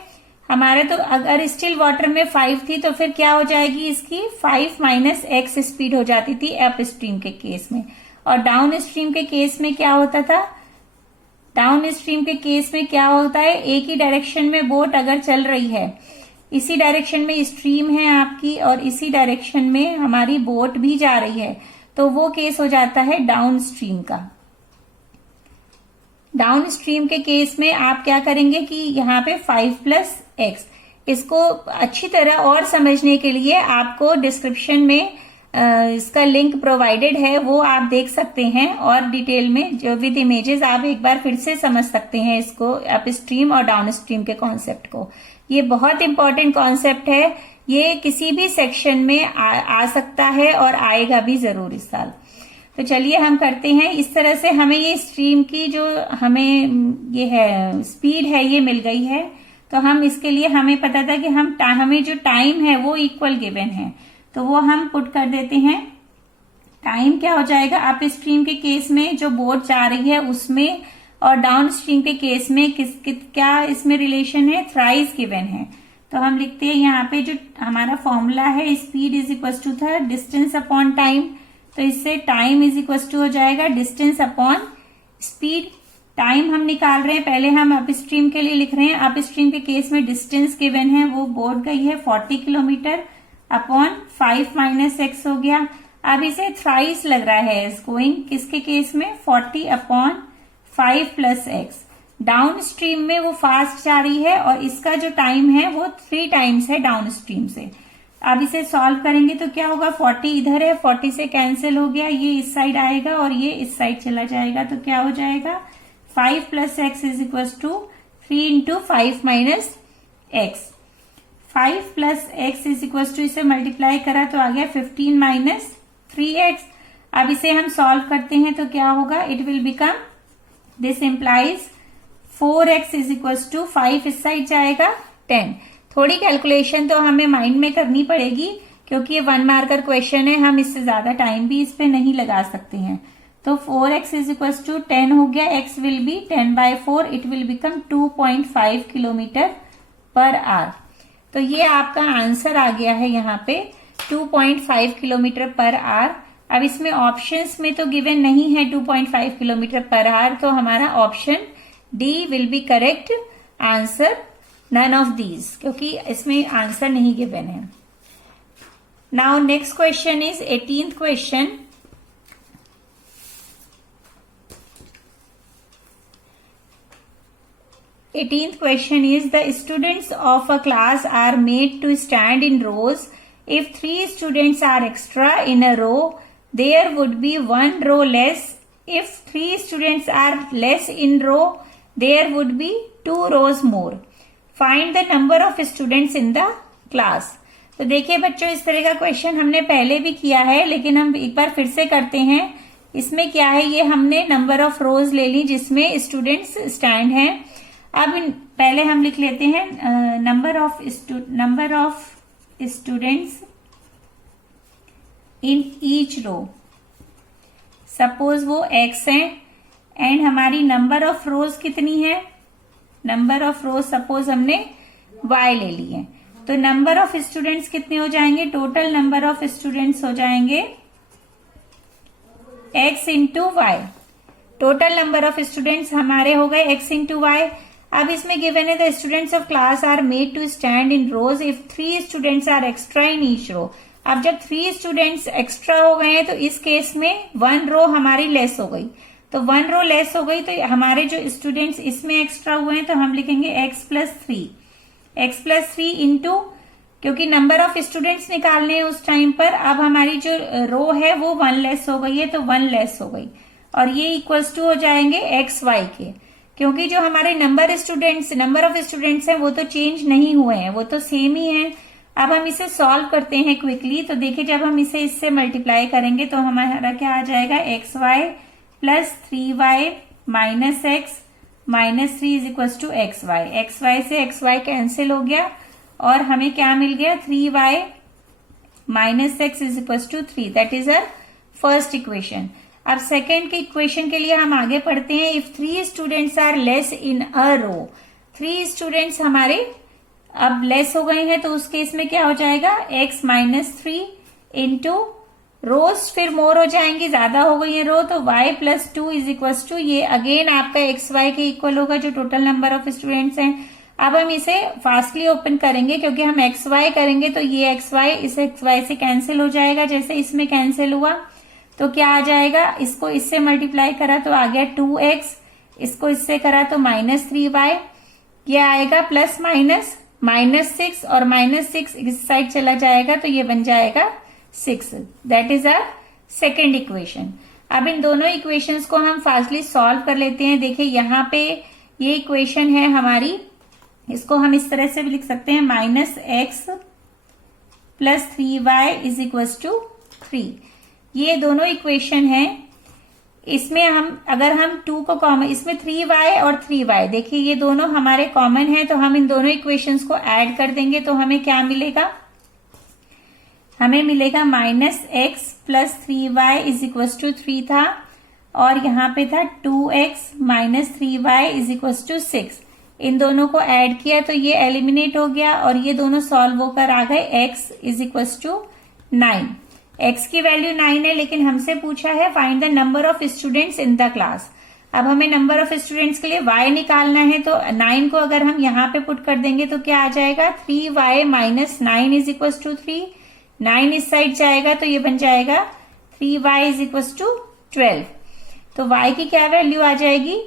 हमारा, तो अगर स्टिल वाटर में 5 थी तो फिर क्या हो जाएगी इसकी 5 माइनस एक्स स्पीड हो जाती थी अप स्ट्रीम के केस में। और डाउन स्ट्रीम के केस में क्या होता था, डाउन स्ट्रीम के केस में क्या होता है, एक ही डायरेक्शन में बोट अगर चल रही है, इसी डायरेक्शन में स्ट्रीम है आपकी और इसी डायरेक्शन में हमारी बोट भी जा रही है, तो वो केस हो जाता है डाउन स्ट्रीम का। डाउन स्ट्रीम के केस में आप क्या करेंगे कि यहाँ पे 5 प्लस एक्स, इसको अच्छी तरह और समझने के लिए आपको डिस्क्रिप्शन में इसका लिंक प्रोवाइडेड है, वो आप देख सकते हैं और डिटेल में जो विद इमेजेस आप एक बार फिर से समझ सकते हैं इसको, अप स्ट्रीम और डाउन स्ट्रीम के कॉन्सेप्ट को। ये बहुत इंपॉर्टेंट कॉन्सेप्ट है, ये किसी भी सेक्शन में आ सकता है और आएगा भी जरूर इस साल। तो चलिए हम करते हैं। इस तरह से हमें ये स्ट्रीम की जो हमें ये है स्पीड है ये मिल गई है, तो हम इसके लिए हमें पता था कि हमें जो टाइम है वो इक्वल गिवन है, तो वो हम पुट कर देते हैं। टाइम क्या हो जाएगा, अप स्ट्रीम के केस में जो बोट जा रही है उसमें और डाउन स्ट्रीम के केस में क्या इसमें रिलेशन है, थ्राइस गिवन है। तो हम लिखते हैं यहाँ पे जो हमारा फॉर्मूला है, स्पीड इज इक्वल टू था डिस्टेंस अपॉन टाइम, तो इससे टाइम इज इक्वल टू हो जाएगा डिस्टेंस अपॉन स्पीड। टाइम हम निकाल रहे हैं, पहले हम अप स्ट्रीम के लिए लिख रहे हैं। अप स्ट्रीम के केस में डिस्टेंस गिवन है, वो बोट गई है 40 किलोमीटर अपॉन 5 माइनस एक्स हो गया। अब इसे थ्राइस लग रहा है इज गोइंग, किसके केस में 40 upon 5 plus x. Down stream में वो फास्ट जा रही है और इसका जो टाइम है वो 3 टाइम्स है डाउन स्ट्रीम से। अब इसे सॉल्व करेंगे तो क्या होगा, 40 इधर है, 40 से कैंसिल हो गया, ये इस साइड आएगा और ये इस साइड चला जाएगा, तो क्या हो जाएगा 5 plus x is equal to 3 into 5 minus x. 5 plus x is equal to, इसे मल्टीप्लाई करा तो आ गया 15 माइनस 3x। अब इसे हम सॉल्व करते हैं तो क्या होगा, it will become, this implies 4x is equal to 5 इस साइड जाएगा 10। थोड़ी कैलकुलेशन तो हमें माइंड में करनी पड़ेगी क्योंकि ये 1 मार्कर क्वेश्चन है, हम इससे ज्यादा टाइम भी इस पे नहीं लगा सकते हैं। तो 4x इज इक्वल टू 10 हो गया, x will be 10/4, it will become 2.5 kilometre per hour. तो ये आपका आंसर आ गया है यहाँ पे 2.5 किलोमीटर पर आवर। अब इसमें ऑप्शंस में तो गिवन नहीं है 2.5 किलोमीटर पर आवर, तो हमारा option D will be correct answer, none of these, क्योंकि इसमें आंसर नहीं गिवन है। Now next question is 18th question. Eighteenth question is, the students of a class are made to stand in rows. If 3 students are extra in a row, there would be 1 row less. If 3 students are less in row, there would be 2 rows more. Find the number of students in the class. तो देखिए बच्चों, इस तरह का question हमने पहले भी किया है, लेकिन हम एक बार फिर से करते हैं। इसमें क्या है, ये हमने नंबर ऑफ रोज ले ली जिसमें स्टूडेंट्स स्टैंड हैं। अब पहले हम लिख लेते हैं number of students in each row. Suppose वो x है एंड हमारी नंबर ऑफ रोज कितनी है, नंबर ऑफ रोज सपोज हमने y ले ली है, तो नंबर ऑफ स्टूडेंट्स कितने हो जाएंगे, टोटल नंबर ऑफ स्टूडेंट्स हो जाएंगे x into y. Total number of students हमारे हो गए x इंटू वाई। अब इसमें गिवन है the students of class are made to stand in rows if 3 students are extra in each row. अब जब 3 स्टूडेंट्स एक्स्ट्रा हो गए हैं तो इस केस में 1 रो हमारी लेस हो गई, तो 1 रो लेस हो गई, तो हमारे जो स्टूडेंट्स इसमें एक्स्ट्रा हुए हैं तो हम लिखेंगे x प्लस 3 इंटू, क्योंकि नंबर ऑफ स्टूडेंट्स निकालने हैं उस टाइम पर। अब हमारी जो रो है वो 1 लेस हो गई है, तो 1 लेस हो गई और ये इक्वल्स टू हो जाएंगे एक्स वाई के, क्योंकि जो हमारे नंबर ऑफ स्टूडेंट्स हैं वो तो चेंज नहीं हुए हैं, वो तो सेम ही हैं। अब हम इसे सॉल्व करते हैं क्विकली। तो देखिए जब हम इसे इससे मल्टीप्लाई करेंगे तो हमारा क्या आ जाएगा, x y plus 3y minus x minus 3 is equal to x y से एक्स वाई कैंसिल हो गया और हमें क्या मिल गया, 3y minus x is equal to 3, that is our first equation. अब सेकेंड के इक्वेशन के लिए हम आगे पढ़ते हैं। If 3 students are less in a row, 3 students हमारे अब लेस हो गए हैं, तो उस केस में क्या हो जाएगा, x माइनस 3 इंटू रोज फिर मोर हो जाएंगी, ज्यादा हो गई है रो, तो y plus 2 is equal to, ये अगेन आपका एक्स वाई के इक्वल होगा जो टोटल नंबर ऑफ स्टूडेंट्स हैं। अब हम इसे फास्टली ओपन करेंगे क्योंकि हम एक्स वाई करेंगे तो ये एक्स वाई इस एक्स वाई से कैंसिल हो जाएगा, जैसे इसमें कैंसिल हुआ तो क्या आ जाएगा, इसको इससे मल्टीप्लाई करा तो आ गया 2x, इसको इससे करा तो माइनस 3y, ये आएगा प्लस माइनस -6 और -6 इस साइड चला जाएगा तो ये बन जाएगा 6। That is our second equation. अब इन दोनों इक्वेशंस को हम फास्टली सॉल्व कर लेते हैं। देखिए यहाँ पे ये इक्वेशन है हमारी, इसको हम इस तरह से भी लिख सकते हैं, -x plus 3y is equal to 3। ये दोनों इक्वेशन है। इसमें हम अगर हम 2 को कॉमन, इसमें 3y और 3y, देखिए ये दोनों हमारे कॉमन है, तो हम इन दोनों इक्वेशंस को ऐड कर देंगे तो हमें क्या मिलेगा, हमें मिलेगा -x plus 3y is equal to 3 था, और यहाँ पे था 2x minus 3y is equal to 6। इन दोनों को ऐड किया तो ये एलिमिनेट हो गया और ये दोनों सॉल्व होकर आ गए x is equal to 9। x की वैल्यू 9 है, लेकिन हमसे पूछा है find the number of students in the class. अब हमें नंबर ऑफ स्टूडेंट्स के लिए y निकालना है, तो 9 को अगर हम यहाँ पे पुट कर देंगे तो क्या आ जाएगा, 3y minus 9 is equal to 3। 9 इस साइड जाएगा तो ये बन जाएगा 3y इज इक्वल टू 12। तो y की क्या वैल्यू आ जाएगी,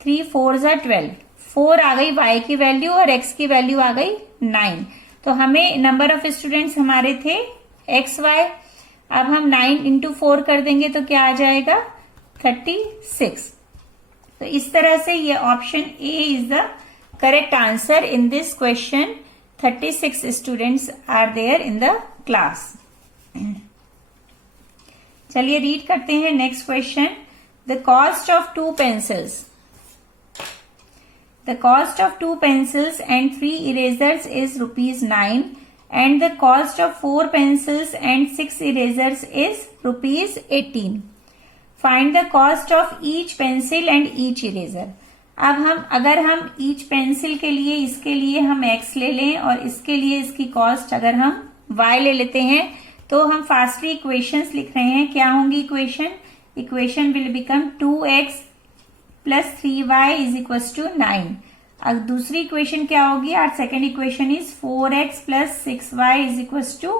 3 4 12, 4 आ गई y की वैल्यू और x की वैल्यू आ गई 9। तो हमें नंबर ऑफ स्टूडेंट्स हमारे थे xy। अब हम 9 इंटू 4 कर देंगे तो क्या आ जाएगा, 36। तो इस तरह से ये option A is the correct answer in this question. 36 students are there in the class. चलिए रीड करते हैं next question. The cost of 2 pencils, the cost of 2 pencils and 3 erasers is ₹9 and the cost of 4 pencils and 6 erasers is ₹18. Find the cost of each pencil and each eraser. अब हम अगर हम each pencil के लिए, इसके लिए हम x ले लें और इसके लिए इसकी कॉस्ट अगर हम y ले लेते हैं तो हम फास्टली इक्वेशंस लिख रहे हैं। क्या होंगी equation will become 2x plus 3y is equal to 9। अब दूसरी इक्वेशन क्या होगी, our second equation is 4x plus 6y is equal to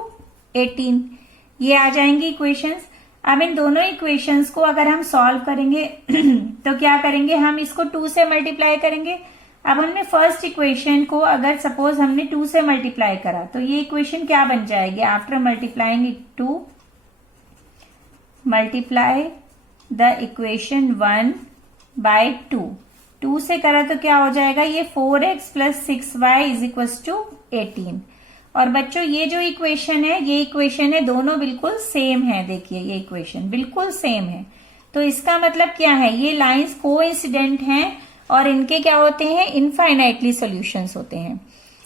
18। ये आ जाएंगी इक्वेशंस। अब इन दोनों इक्वेशंस को अगर हम सॉल्व करेंगे तो क्या करेंगे, हम इसको 2 से मल्टीप्लाई करेंगे। अब हमने फर्स्ट इक्वेशन को अगर सपोज हमने 2 से मल्टीप्लाई करा तो ये इक्वेशन क्या बन जाएगी, after multiplying it 2 multiply the equation 1 by 2 से करा तो क्या हो जाएगा, ये 4x plus 6y is equal to 18। और बच्चों ये जो इक्वेशन है, ये इक्वेशन है, दोनों बिल्कुल सेम है। देखिए ये इक्वेशन बिल्कुल सेम है, तो इसका मतलब क्या है, ये लाइंस कोइंसिडेंट हैं और इनके क्या होते हैं, इनफाइनाइटली सॉल्यूशंस होते हैं।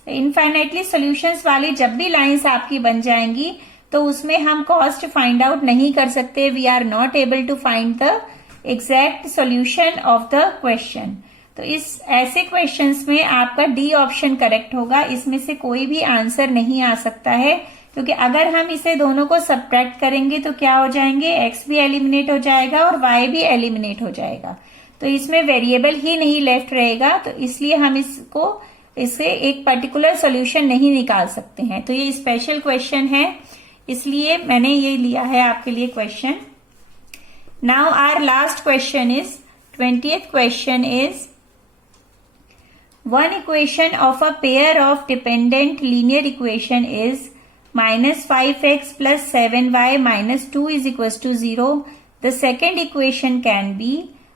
इनफाइनाइटली सॉल्यूशंस वाली जब भी लाइंस आपकी बन जाएंगी तो उसमें हम कॉस्ट फाइंड आउट नहीं कर सकते। We are not able to find the exact solution of the question. तो इस ऐसे क्वेश्चंस में आपका डी ऑप्शन करेक्ट होगा, इसमें से कोई भी आंसर नहीं आ सकता है, क्योंकि अगर हम इसे दोनों को सब्ट्रैक्ट करेंगे तो क्या हो जाएंगे, x भी एलिमिनेट हो जाएगा और y भी एलिमिनेट हो जाएगा, तो इसमें वेरिएबल ही नहीं लेफ्ट रहेगा। तो इसलिए हम इसे एक पर्टिकुलर सॉल्यूशन नहीं निकाल सकते हैं। तो ये स्पेशल क्वेश्चन है, इसलिए मैंने ये लिया है आपके लिए question. Now our last question is 20th question is one equation of a pair of dependent linear equation is -5x plus 7y minus 2 is equals to 0. The second equation can be,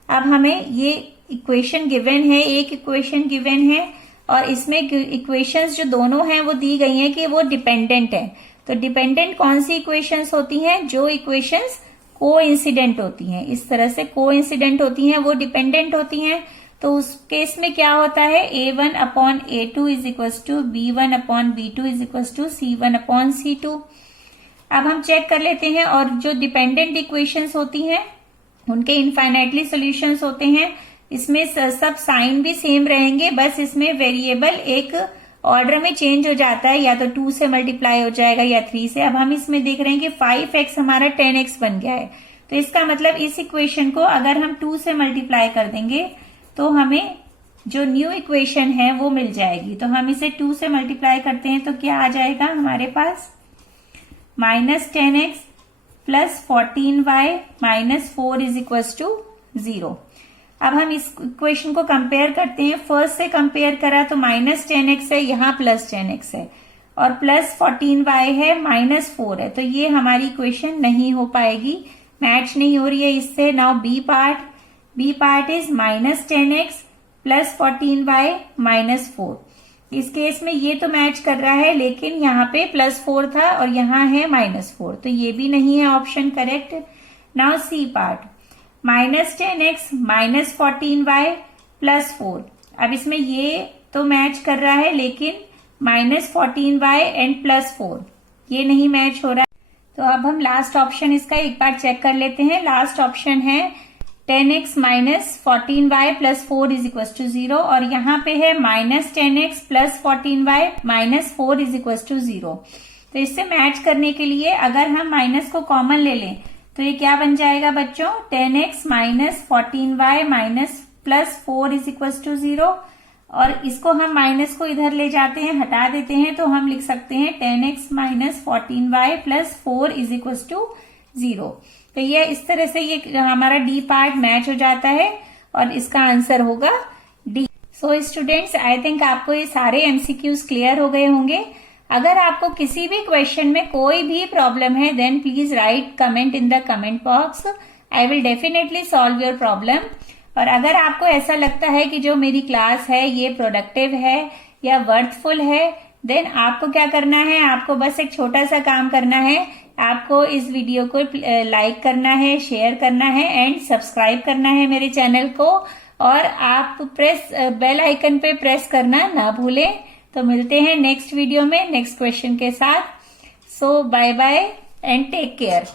अब हमें ये equation given है, एक equation given है और इसमें equations जो दोनों हैं वो दी गई हैं कि वो डिपेंडेंट है। तो डिपेंडेंट कौन सी इक्वेशंस होती हैं, जो इक्वेशंस कोइंसिडेंट होती हैं, इस तरह से कोइंसिडेंट होती हैं वो डिपेंडेंट होती हैं। तो उस केस में क्या होता है, a1 upon a2 is equal to b1 upon b2 is equal to c1 upon c2। अब हम चेक कर लेते हैं, और जो डिपेंडेंट इक्वेशंस होती हैं उनके इनफाइनाइटली सॉल्यूशंस होते हैं। इसमें सब साइन भी सेम रहेंगे, बस इसमें वेरिएबल एक ऑर्डर में चेंज हो जाता है, या तो 2 से मल्टीप्लाई हो जाएगा या 3 से। अब हम इसमें देख रहे हैं कि 5x हमारा 10x बन गया है, तो इसका मतलब इस इक्वेशन को अगर हम 2 से मल्टीप्लाई कर देंगे तो हमें जो न्यू इक्वेशन है वो मिल जाएगी। तो हम इसे 2 से मल्टीप्लाई करते हैं तो क्या आ जाएगा हमारे पास, -10x plus 14y minus 4 is equal to 0। अब हम इस इक्वेशन को कंपेयर करते हैं। फर्स्ट से कंपेयर करा तो -10x है, यहाँ +10x है, और प्लस 14y है, -4 है, तो ये हमारी इक्वेशन नहीं हो पाएगी, मैच नहीं हो रही है इससे। Now B part is -10x plus 14y -4। इस केस में ये तो मैच कर रहा है, लेकिन यहाँ पे +4 था और यहाँ है -4, तो ये भी नहीं है option correct. Now C part, -10x minus 14y plus 4। अब इसमें ये तो मैच कर रहा है, लेकिन -14y एंड +4 ये नहीं मैच हो रहा है। तो अब हम लास्ट ऑप्शन इसका एक बार चेक कर लेते हैं। लास्ट ऑप्शन है 10x minus 14y plus 4 is equal to 0, और यहाँ पे है -10x plus 14y minus 4 is equal to 0। तो इससे मैच करने के लिए अगर हम माइनस को कॉमन ले लें तो ये क्या बन जाएगा बच्चों, 10x minus 14y minus plus 4 is equal to 0, और इसको हम माइनस को इधर ले जाते हैं, हटा देते हैं, तो हम लिख सकते हैं 10x minus 14y plus 4 is equal to 0। तो ये इस तरह से ये हमारा डी पार्ट मैच हो जाता है और इसका आंसर होगा डी। सो स्टूडेंट्स, आई थिंक आपको ये सारे एमसीक्यूज क्लियर हो गए होंगे। अगर आपको किसी भी क्वेश्चन में कोई भी प्रॉब्लम है, then please write comment in the comment box, I will definitely solve your problem. और अगर आपको ऐसा लगता है कि जो मेरी क्लास है ये प्रोडक्टिव है या वर्थफुल है, देन आपको क्या करना है, आपको बस एक छोटा सा काम करना है, आपको इस वीडियो को लाइक करना है, शेयर करना है एंड सब्सक्राइब करना है मेरे चैनल को, और आप बेल आइकन पे प्रेस करना ना भूलें। तो मिलते हैं नेक्स्ट वीडियो में नेक्स्ट क्वेश्चन के साथ। So bye bye and take care.